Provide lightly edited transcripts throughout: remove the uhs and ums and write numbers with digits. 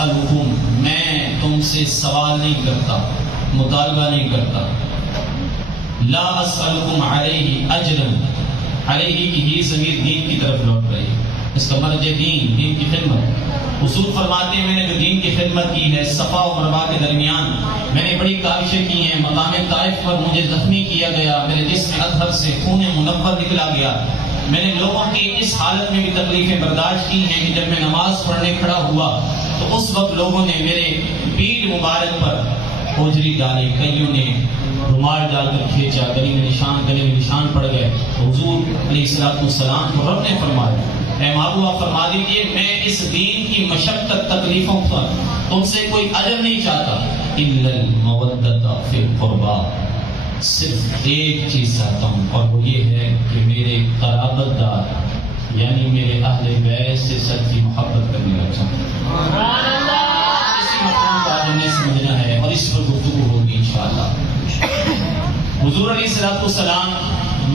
اسألکم، میں تم سے سوال نہیں کرتا، مطالبہ نہیں کرتا. لا اسألکم علیہ اجرا، علیہ کی ہی ضمیر دین کی طرف لوٹ رہی ہے، اس کا مرجع دین کی خدمت. حضور فرماتے ہیں میں نے جو دین کی خدمت کی ہے، صفا و مروا کے درمیان میں نے بڑی کاوشیں کی ہیں. مقام طائف پر مجھے زخمی کیا گیا، میرے جسم اطہر سے خون منور نکلا گیا. میں نے لوگوں کی اس حالت میں بھی تکلیفیں برداشت کی ہیں کہ جب میں نماز پڑھنے کھڑا ہوا تو اس وقت لوگوں نے میرے پیٹھ مبارک پر ہوجری ڈالی، کئیوں نے رومال ڈال کر کھینچا، گلے میں نشان پڑ گئے. حضور علیہ السلام کو رب نے فرمایا اے محبوب آپ فرما دیجیے میں اس دین کی مشقت تکلیفوں پر تم سے کوئی اجر نہیں چاہتا. الا المودۃ فی القربى، صرف ایک چیز چاہتا ہوں اور وہ یہ ہے کہ میرے قرابت دار یعنی میرے اہل بیت سے سچی محبت کرنے لگ جاؤں. اسی مفہوم کو آج ہم نے سمجھنا ہے اور اس پر گفتگو ہوگی انشاءاللہ. حضور علیہ السلام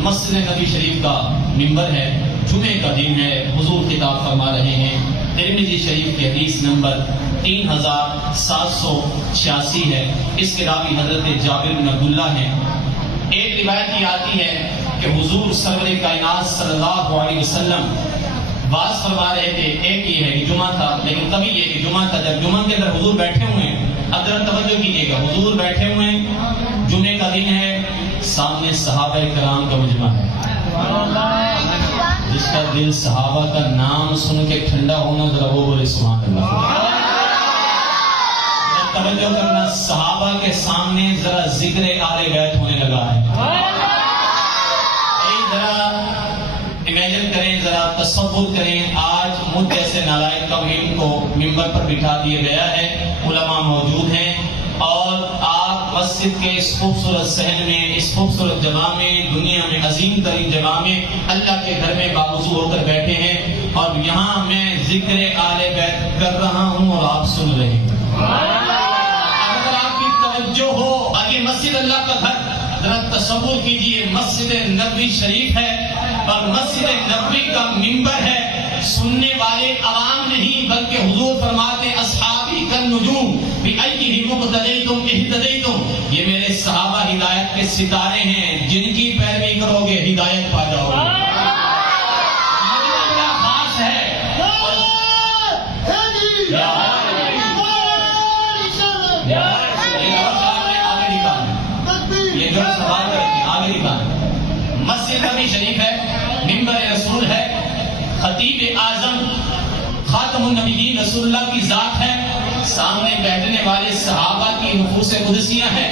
مسجد نبی شریف کا ممبر ہے، جمعے کا دن ہے، حضور خطاب فرما رہے ہیں. ترمذی شریف کی حدیث نمبر 3786 ہے. اس کے راوی حضرت جابر بن عبداللہ ہیں. ایک روایت یہ آتی ہے کہ حضور سرور کائنات صلی اللہ علیہ وسلم باز فرما رہے تھے. ایک یہ ہے کہ جمعہ تھا، لیکن کبھی یہ کہ جمعہ تھا جب جمعہ کے اندر حضور بیٹھے ہوئے ہیں. ادھر توجہ کیجیے گا، حضور بیٹھے ہوئے ہیں، جمعے کا دن ہے، سامنے صحابہ کرام کا مجمع ہے. جس کا دل صحابہ کا نام سن کے ٹھنڈا ہونا ذرا وہ بولے سبحان اللہ. توجہ کرنا، صحابہ کے سامنے ذرا ذکر آل بیت ہونے لگا ہے. ذرا امیجن کریں، ذرا تصور کریں، آج مجھ جیسے نالائق توہین کو ممبر پر بٹھا دیا گیا ہے، علماء موجود ہیں اور آپ مسجد کے اس خوبصورت صحن میں، اس خوبصورت جگہ میں، دنیا میں عظیم ترین جگہ میں، اللہ کے گھر میں باوضو ہو کر بیٹھے ہیں اور یہاں میں ذکر آل بیت کر رہا ہوں اور آپ سن رہے ہیں. اگر آپ کی توجہ ہو، آگے مسجد اللہ کا گھر، ذرا تصور کیجئے مسجد نبوی شریف ہے اور مسجد نبوی کا منبر ہے. سننے والے عوام نہیں بلکہ حضور فرماتے اصحابی کالنجوم بأیہم اقتدیتم اہتدیتم، یہ میرے صحابہ ہدایت کے ستارے ہیں، جن کی پیروی کرو گے ہدایت پا جاؤ گے. یہ خاص ہے. یہ جو سوال کرتے ہیں آگے دکھانا. مسجد نبی شریف ہے، منبر رسول ہے، خطیب اعظم خاتم النبیین رسول اللہ کی ذات ہے، سامنے بیٹھنے والے صحابہ کی نفوس قدسیاں ہیں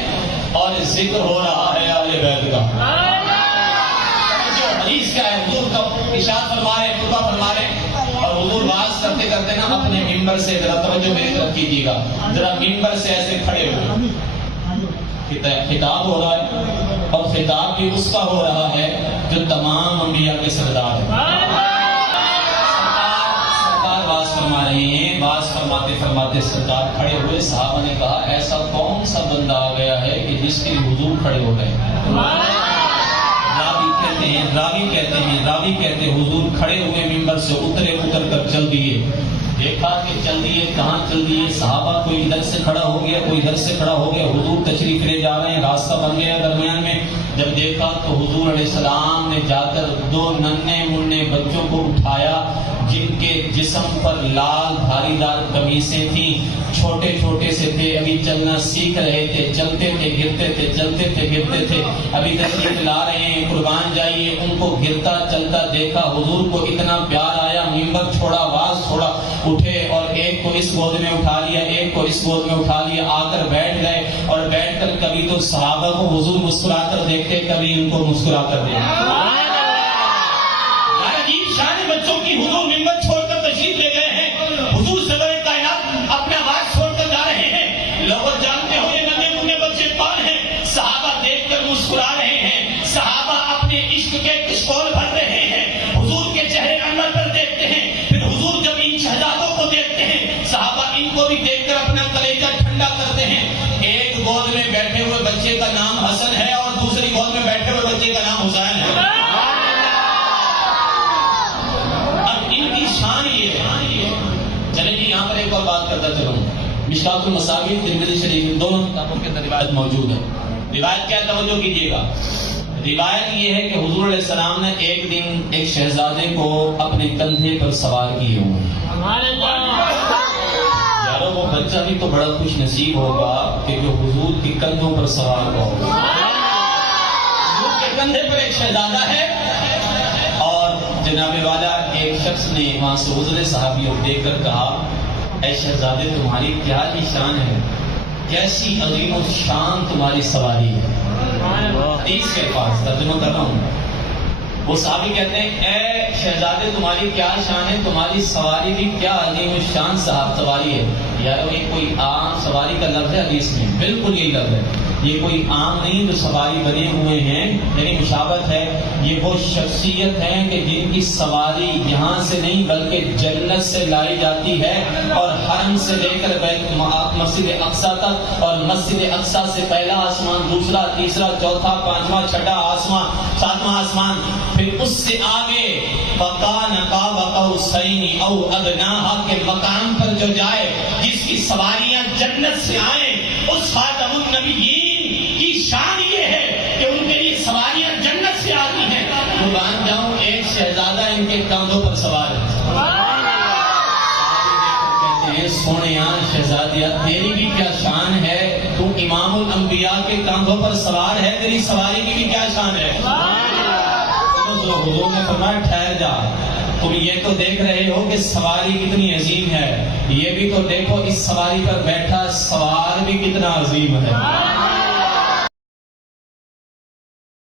اور ذکر ہو رہا ہے اہل بیت کا. جو حدیث کیا ہے، حضور کا ارشاد فرما رہے، خطبہ فرما رہے اور حضور واعظ کرتے کرتے نا اپنے منبر سے، ذرا توجہ میری طرف کیجیے گا، ذرا منبر سے ایسے کھڑے ہوئے خطاب ہو رہا ہے اور خطاب بھی اس کا ہو رہا ہے جو تمام انبیاء کے سردار ہیں. سرکار باز فرما رہے ہیں، باز فرماتے فرماتے سرکار کھڑے ہوئے. صحابہ نے کہا ایسا کون سا بندہ آ گیا ہے کہ جس کے حضور کھڑے ہو گئے. راوی کہتے حضور کھڑے ہوئے ممبر سے اتر کر چل دیے. دیکھا کہ چل دیے، کہاں چل دیے؟ صحابہ کوئی ادھر سے کھڑا ہو گیا، کوئی ادھر سے کھڑا ہو گیا. حضور تشریف لے جا رہے ہیں، راستہ بن گیا درمیان میں. جب دیکھا تو حضور علیہ السلام نے جا کر دو ننھے منھے بچوں کو اٹھایا جن کے جسم پر لال دھاری دار قمیصیں تھیں، چھوٹے چھوٹے سے تھے، ابھی چلنا سیکھ رہے تھے، چلتے تھے گرتے تھے، چلتے تھے گرتے تھے، ابھی تشریف لا رہے ہیں، قربان جائیے. ان کو گرتا چلتا دیکھا، حضور کو اتنا پیار آیا، منبر چھوڑا، آواز چھوڑا، اٹھے اور ایک کو اس گود میں اٹھا لیا، ایک کو اس گود میں اٹھا لیا، آ کر بیٹھ گئے اور بیٹھ کر کبھی تو صحابہ کو حضور مسکرا کر دیکھتے، کبھی ان کو مسکرا کر دیکھتے. شان بچوں کی حضور منبر چھوڑ کر تشریف لے گئے ہیں، حضور سرور کائنات اپنے آواز چھوڑ کر جا رہے ہیں. لوگ جانتے ہو یہ ننھے منھے بچے کون ہیں؟ صحابہ دیکھ کر مسکرا رہے ہیں، صحابہ اپنے عشق کے کشکول بھر رہے ہیں، حضور کے چہرے انور پر دیکھتے ہیں. پھر حضور جب ان شہزادوں کو دیکھتے ہیں، صحابہ ان کو بھی دیکھ کر اپنا کلیجہ ٹھنڈا کرتے ہیں. ایک گود میں بیٹھے ہوئے بچے کا نام حسن ہے اور دوسری گود میں بیٹھے ہوئے بچے کا نام حسین ہے. شان یہ ہے. چلیں جی یہاں پر ایک اور بات کرتا چلوں. مشکات المصابیح ترمذی شریف دونوں کتابوں کے اندر روایت موجود ہے. روایت کیا توجہ کیجیے گا. روایت یہ ہے کہ حضور علیہ السلام نے ایک دن ایک شہزادے کو اپنے کندھے پر سوار کیے ہوئے. یارو وہ بچہ بھی تو بڑا خوش نصیب ہوگا کہ جو حضور کے کندھوں پر سوار ہوگا. حضور کے کندھے پر ایک شہزادہ ہے اور جناب والا ایک شخص نے وہاں سے گزرے صحابی کو دیکھ کر کہا اے شہزادے تمہاری کیا شان ہے, کیسی عظیم و شان تمہاری سواری ہے. حدیث کے پاس ترجمہ کر رہا ہوں. وہ صحابی کہتے ہیں اے شہزادے تمہاری کیا شان ہے, تمہاری سواری بھی کیا عظیم و شان صاحب سواری ہے. یار یہ کوئی عام سواری کا لفظ ہے حدیث میں, بالکل یہی لفظ ہے. یہ کوئی عام نہیں جو سواری بنے ہوئے ہیں, یعنی مشابہت ہے. یہ وہ شخصیت ہیں کہ جن کی سواری یہاں سے نہیں بلکہ جنت سے لائی جاتی ہے, اور حرم سے لے کر مسجد اقصیٰ تک, اور مسجد اقصیٰ سے پہلا آسمان, دوسرا, تیسرا, چوتھا, پانچواں, چھٹا آسمان, ساتواں آسمان, پھر اس سے آگے فَقَانَ قَابَ قَوْسَيْنِ أَوْ أَدْنَىٰ کے مقام پر جو جائے, جس کی سواریاں جنت سے آئیں, اس خاتم النبیین کی شان یہ ہے کہ ان کے لیے سواریاں جنت سے آتی ہیں. قربان جاؤں ایک شہزادہ ان کے کاندھوں پر سوار ہے. کہتے ہیں سونیا شہزادیہ تیری بھی کیا شان ہے, تو امام الانبیاء کے کاندھوں پر سوار ہے, تیری سواری کی بھی کیا شان ہے. حضور نے فرمایا ٹھہر جا, تم یہ تو دیکھ رہے ہو کہ سواری کتنی عظیم ہے, یہ بھی تو دیکھو اس سواری پر بیٹھا سوار بھی کتنا عظیم ہے.